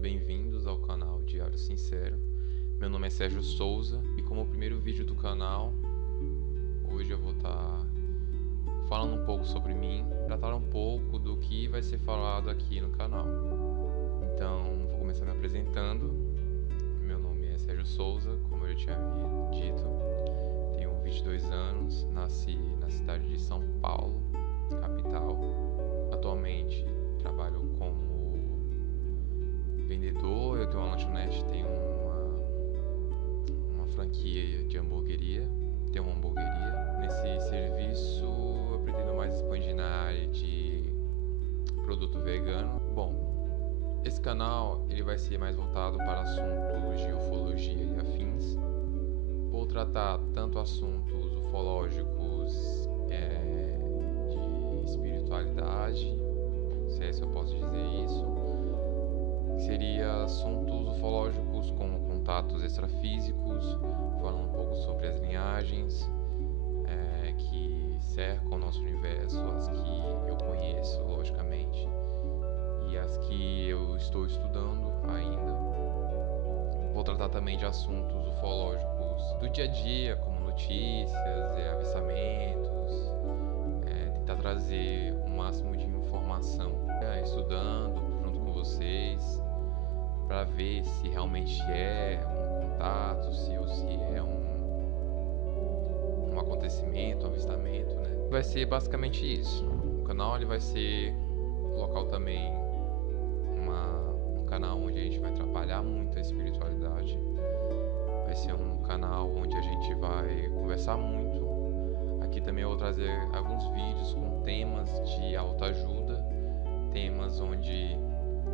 bem-vindos ao canal Diário Sincero. Meu nome é Sérgio Souza e como primeiro vídeo do canal, hoje eu vou estar falando um pouco sobre mim, tratar um pouco do que vai ser falado aqui no canal. Então, vou começar me apresentando. Meu nome é Sérgio Souza, como eu já tinha dito. Tenho 22 anos, nasci na cidade de São Paulo, capital. Atualmente trabalho como vendedor, eu tenho uma lanchonete, tenho uma franquia de hamburgueria, tenho uma hamburgueria. Nesse serviço eu pretendo mais expandir na área de produto vegano. Bom, esse canal ele vai ser mais voltado para assuntos de ufologia e afins. Vou tratar tanto assuntos ufológicos de espiritualidade, se é isso eu posso dizer isso. Seria assuntos ufológicos como contatos extrafísicos, falando um pouco sobre as linhagens que cercam o nosso universo, as que eu conheço, logicamente, e as que eu estou estudando ainda. Vou tratar também de assuntos ufológicos do dia a dia, como notícias, avistamentos, tentar trazer o máximo de informação, estudando junto com vocês, para ver se realmente é um contato, se é um acontecimento, um avistamento, né? Vai ser basicamente isso. O canal ele vai ser local também, um canal onde a gente vai trabalhar muito a espiritualidade. Vai ser um canal onde a gente vai conversar muito. Aqui também eu vou trazer alguns vídeos com temas de autoajuda, temas onde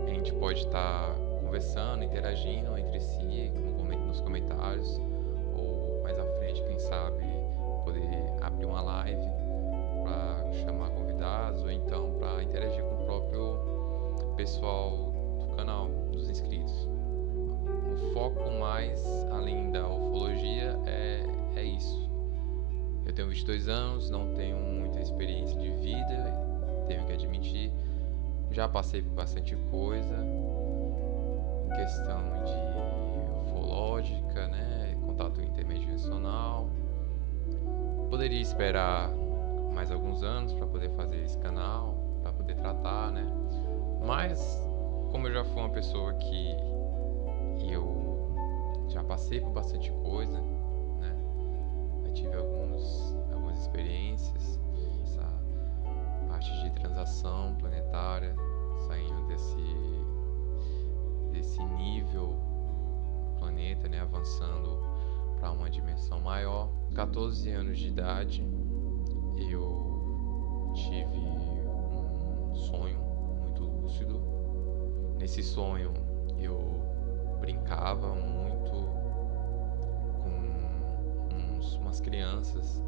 a gente pode estar conversando, interagindo entre si, nos comentários, ou mais à frente, quem sabe, poder abrir uma live para chamar convidados, ou então para interagir com o próprio pessoal do canal, dos inscritos. O foco mais, além da ufologia, é isso. Eu tenho 22 anos, não tenho muita experiência de vida, tenho que admitir. Já passei por bastante coisa em questão de ufológica, né? Contato interdimensional. Poderia esperar mais alguns anos para poder fazer esse canal, para poder tratar, né? Mas como eu já fui uma pessoa que eu já passei por bastante coisa, né? Eu tive algumas experiências, essa parte de transação planetária, saindo desse nível do planeta, né, avançando para uma dimensão maior. 14 anos de idade, eu tive um sonho muito lúcido. Nesse sonho eu brincava muito com umas crianças,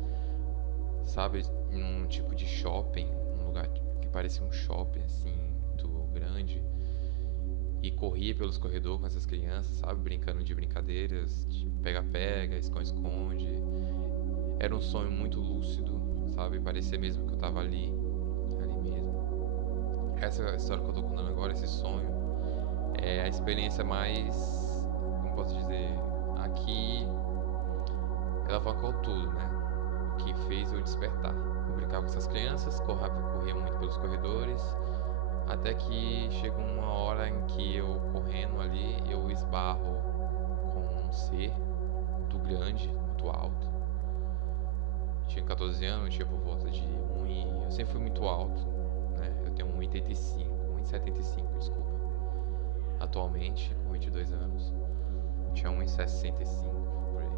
sabe, num tipo de shopping, um lugar que parecia um shopping assim, muito grande, e corria pelos corredores com essas crianças, sabe, brincando de brincadeiras, de pega-pega, esconde-esconde. Era um sonho muito lúcido, sabe, parecia mesmo que eu tava ali mesmo. Essa história que eu tô contando agora, esse sonho, é a experiência mais, como posso dizer, aqui ela focou tudo, né? O que fez eu despertar. Eu brincava com essas crianças, corria muito pelos corredores, até que chegou uma hora em que eu correndo ali, eu esbarro com um ser muito grande, muito alto. Tinha 14 anos, eu tinha por volta de eu sempre fui muito alto, né? Eu tenho 1,85, 1,75, desculpa. Atualmente, com 22 anos, tinha 1,65 por aí.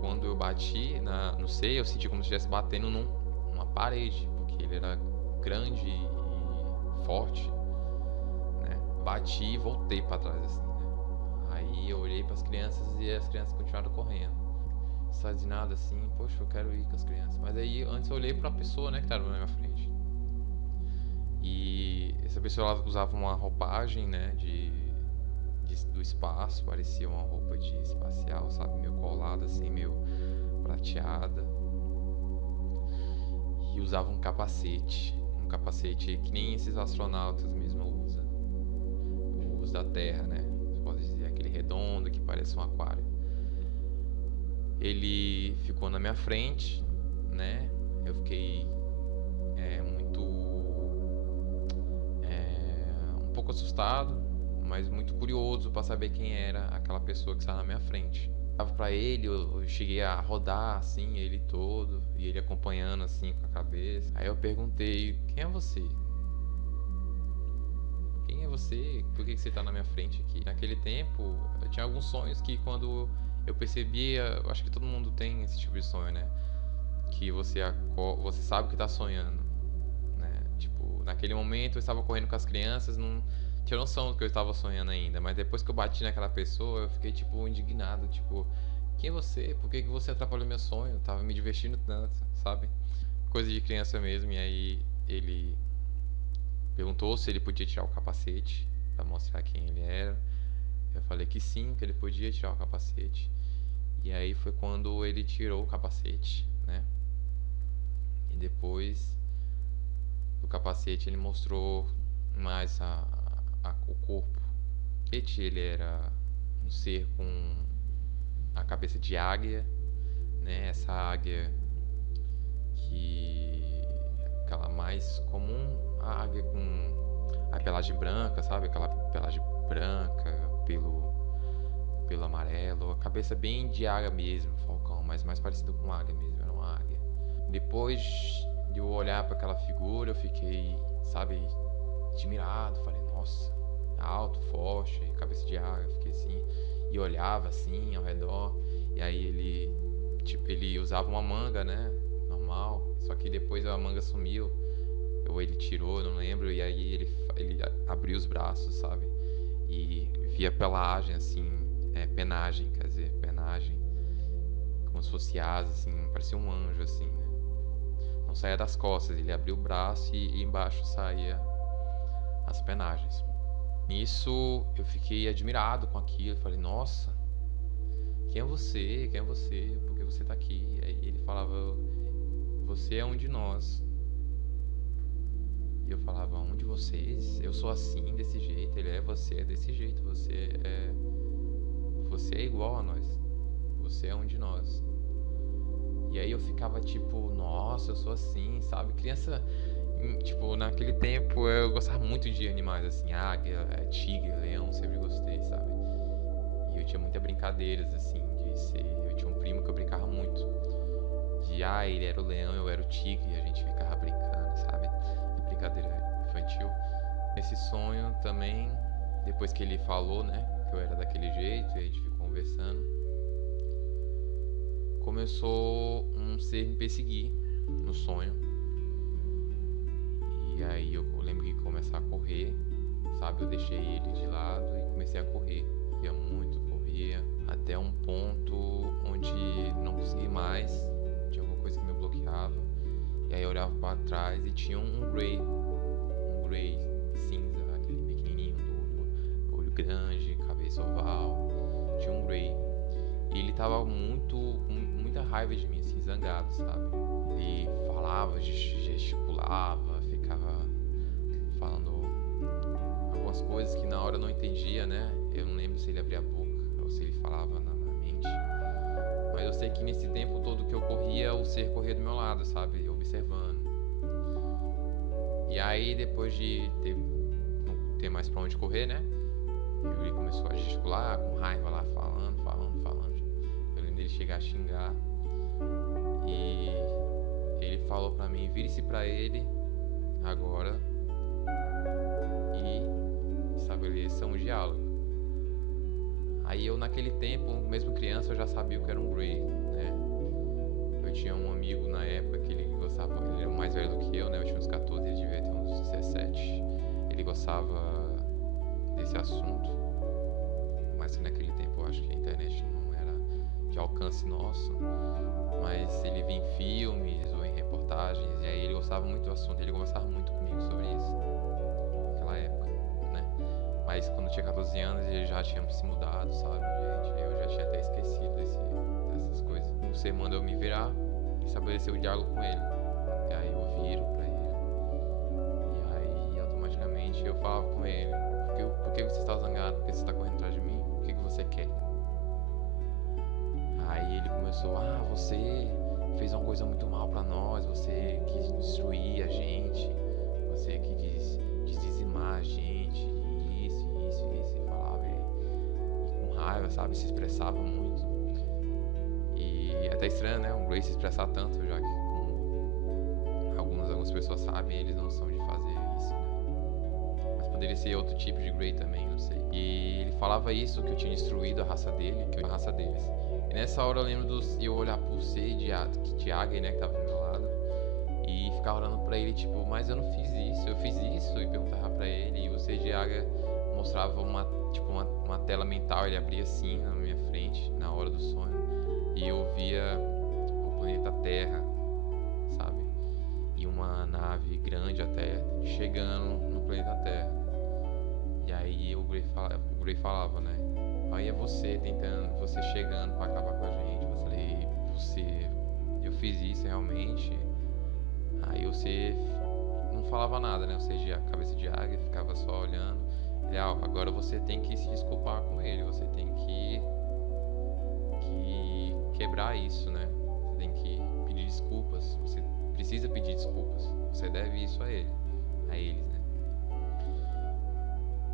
Quando eu bati no ser, eu senti como se estivesse batendo numa parede, porque ele era grande e forte, né? Bati e voltei pra trás assim, né? Aí eu olhei pras crianças e as crianças continuaram correndo. Nada assim, poxa, eu quero ir com as crianças. Mas aí antes eu olhei pra pessoa, né, que tava na minha frente. E essa pessoa ela usava uma roupagem, né, do espaço, parecia uma roupa de espacial, sabe, meio colada assim, meio prateada. E usava um capacete que nem esses astronautas mesmo globos da Terra, né? Você pode dizer, aquele redondo que parece um aquário. Ele ficou na minha frente, né? Eu fiquei um pouco assustado, mas muito curioso para saber quem era aquela pessoa que estava na minha frente. Tava para ele, eu cheguei a rodar assim, ele todo, e ele acompanhando assim com a cabeça. Aí eu perguntei: quem é você? Quem é você? Por que você tá na minha frente aqui? Naquele tempo, eu tinha alguns sonhos que quando eu percebia, eu acho que todo mundo tem esse tipo de sonho, né? Que você sabe que tá sonhando, né? Tipo, naquele momento eu estava correndo com as crianças, não tinha noção do que eu estava sonhando ainda, mas depois que eu bati naquela pessoa, eu fiquei tipo indignado, tipo, quem é você? Por que você atrapalhou meu sonho? Eu tava me divertindo tanto, sabe? Coisa de criança mesmo. E aí ele perguntou se ele podia tirar o capacete para mostrar quem ele era. Eu falei que sim, que ele podia tirar o capacete. E aí foi quando ele tirou o capacete, né? E depois do capacete ele mostrou mais o corpo. Ele era um ser com a cabeça de águia, né? Essa águia que é aquela mais comum, a águia com a pelagem branca, sabe? Aquela pelagem branca, pelo amarelo, a cabeça bem de águia mesmo, falcão, mas mais parecido com águia mesmo, era uma águia. Depois de eu olhar para aquela figura, eu fiquei, sabe, admirado, falei, nossa, alto, forte, cabeça de águia, fiquei assim, e olhava assim ao redor, e aí ele usava uma manga, né, normal, só que depois a manga sumiu, ou ele tirou, não lembro, e aí ele abriu os braços, sabe, e via pelagem, assim, penagem, quer dizer, penagem, como se fosse asas, assim, parecia um anjo, assim, né, não saía das costas, ele abriu o braço e embaixo saía as penagens. Nisso eu fiquei admirado com aquilo, falei, nossa, quem é você? Quem é você? Por que você tá aqui? Aí ele falava, você é um de nós. E eu falava, um de vocês? Eu sou assim, desse jeito. Ele você é desse jeito, você é igual a nós. Você é um de nós. E aí eu ficava tipo, nossa, eu sou assim, sabe? Criança, tipo, naquele tempo eu gostava muito de animais, assim, águia, tigre, leão, sempre gostei, sabe? E eu tinha muitas brincadeiras, assim, eu tinha um primo que eu brincava muito. Ele era o leão, eu era o tigre, e a gente ficava brincando, sabe? Brincadeira infantil. Nesse sonho também, depois que ele falou, né, que eu era daquele jeito, e a gente ficou conversando, começou um ser me perseguir no sonho. E aí eu lembro que começar a correr, sabe? Eu deixei ele de lado e comecei a correr. Corria muito, corria até um ponto onde não consegui mais, tinha alguma coisa que me bloqueava. E aí eu olhava para trás e tinha um Grey cinza, aquele pequenininho, do olho grande, cabeça oval. Tinha um Grey. E ele tava com muita raiva de mim, assim, zangado, sabe? Ele falava, gesticulava, ficava falando algumas coisas que na hora eu não entendia, né? Eu não lembro se ele abria a boca ou se ele falava na mente. Mas eu sei que nesse tempo todo que eu corria, o ser corria do meu lado, sabe? Observando. E aí, depois de não ter mais pra onde correr, né? Ele começou a gesticular, com raiva lá, falando. Eu lembro dele chegar a xingar. E ele falou pra mim, vire-se pra ele agora e estabeleça um diálogo. Aí eu, naquele tempo, mesmo criança, eu já sabia o que era um Grey, né? Eu tinha um amigo na época que ele gostava, ele era mais velho do que eu, né? Eu tinha uns 14, ele devia ter uns 17. Ele gostava desse assunto, mas naquele tempo eu acho que a internet não era de alcance nosso, mas ele via em filmes ou em reportagens, e aí ele gostava muito do assunto, ele conversava muito comigo sobre isso, naquela época, né? Mas quando eu tinha 14 anos ele já tinha se mudado, sabe, gente? Eu já tinha até esquecido dessas coisas. Um ser manda eu me virar e estabelecer o diálogo com ele. E aí eu viro pra ele. E aí automaticamente eu falava com ele, por que você está zangado? que você tá correndo atrás de mim? O que você quer? Aí ele começou, você fez uma coisa muito mal pra nós, você quis destruir a gente, você quis dizimar a gente, isso, e falava, e com raiva, sabe, se expressava muito. E é até estranho, né, um Gray se expressar tanto, já que algumas pessoas sabem, eles não são de fazer isso, né? Mas poderia ser outro tipo de Gray também, não sei. E ele falava isso, que eu tinha destruído a raça dele, que eu a raça deles. E nessa hora eu lembro de eu olhar pro C de Aggie, né, que tava do meu lado, e ficar olhando pra ele, tipo, mas eu não fiz isso, eu fiz isso, e perguntava pra ele, e o C de Aggie mostrava uma tela mental, ele abria assim na minha frente, na hora do sonho, e eu via o planeta Terra, sabe? E uma nave grande até chegando no planeta Terra. E aí o Gray falava, né? Aí é você chegando pra acabar com a gente. Eu falei, eu fiz isso realmente. Aí você não falava nada, né? Ou seja, a cabeça de águia ficava só olhando. Ele, agora você tem que se desculpar com ele, você tem que quebrar isso, né? Você tem que pedir desculpas, você precisa pedir desculpas. Você deve isso a eles, né?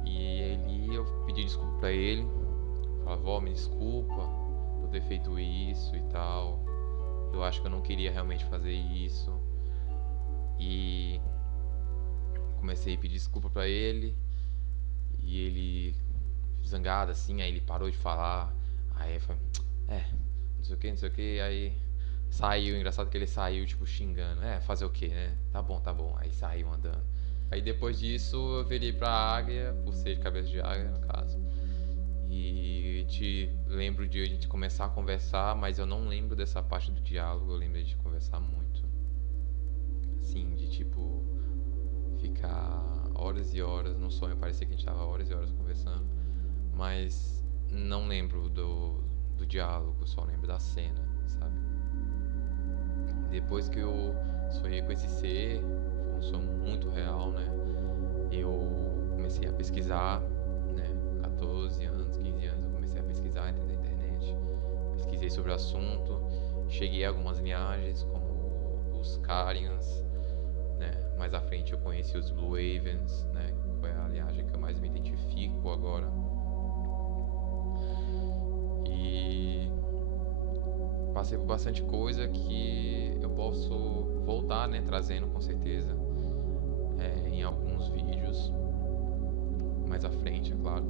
E eu pedi desculpa pra ele. Falava, me desculpa por ter feito isso e tal. Eu acho que eu não queria realmente fazer isso. E comecei a pedir desculpa pra ele. E ele, zangado assim, aí ele parou de falar. Aí foi, não sei o que. Aí saiu, engraçado que ele saiu tipo xingando. Fazer o que, né? Tá bom. Aí saiu andando. Aí depois disso eu virei pra águia, por ser de cabeça de águia no caso. E lembro de a gente começar a conversar, mas eu não lembro dessa parte do diálogo. Eu lembro de conversar muito, assim, de tipo ficar horas e horas no sonho. Parecia que a gente tava horas e horas conversando, mas não lembro do diálogo, só lembro da cena, sabe? Depois que eu sonhei com esse ser, foi um sonho muito real, né? Eu comecei a pesquisar, né? 14 anos, 15 anos, eu comecei a pesquisar na internet. Pesquisei sobre o assunto, cheguei a algumas linhagens, como os Carians, né? Mais à frente eu conheci os Blue Ravens, né? Que foi a linhagem que eu mais me identifico agora. E passei por bastante coisa que eu posso voltar, né? Trazendo com certeza em alguns vídeos mais à frente, é claro,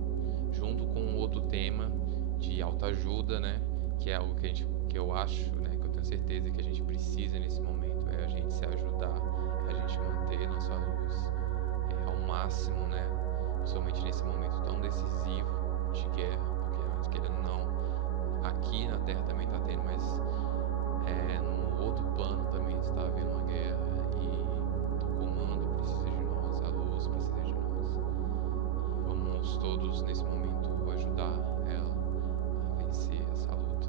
junto com outro tema de autoajuda, né? Que é algo que eu acho, né? Que eu tenho certeza que a gente precisa nesse momento, é a gente se ajudar, é a gente manter nossa luz ao máximo, né? Principalmente nesse momento tão decisivo de guerra, porque querendo ou não, aqui na Terra também está tendo, mas no outro plano também está havendo uma guerra e o comando precisa de nós, a luz precisa de nós. E vamos todos nesse momento ajudar ela a vencer essa luta.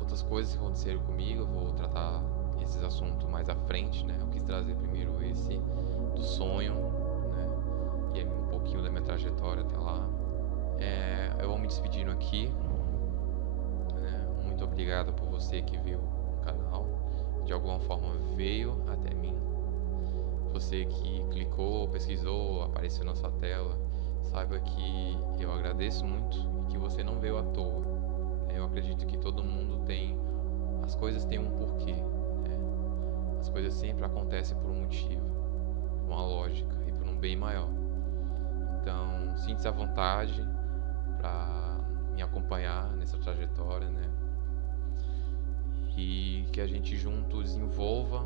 Outras coisas que aconteceram comigo, eu vou tratar esses assuntos mais à frente, né? Eu quis trazer primeiro esse do sonho, né? E é um pouquinho da minha trajetória até lá. Eu vou me despedindo aqui. Muito obrigado por você que viu o canal, de alguma forma veio até mim. Você que clicou, pesquisou, apareceu na sua tela, saiba que eu agradeço muito e que você não veio à toa. Eu acredito que todo mundo as coisas têm um porquê, né? As coisas sempre acontecem por um motivo, por uma lógica e por um bem maior. Então, sinta-se à vontade para me acompanhar nessa trajetória, né? E que a gente junto desenvolva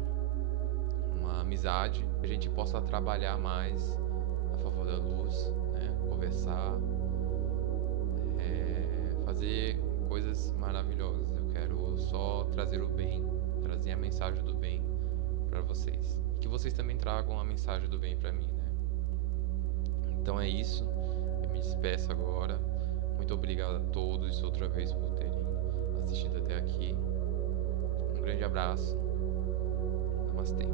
uma amizade, que a gente possa trabalhar mais a favor da luz, né? Conversar, fazer coisas maravilhosas. Eu quero só trazer o bem, trazer a mensagem do bem para vocês, e que vocês também tragam a mensagem do bem para mim, né? Então é isso, eu me despeço agora. Muito obrigado a todos outra vez por terem assistido até aqui. Um grande abraço. Namastê.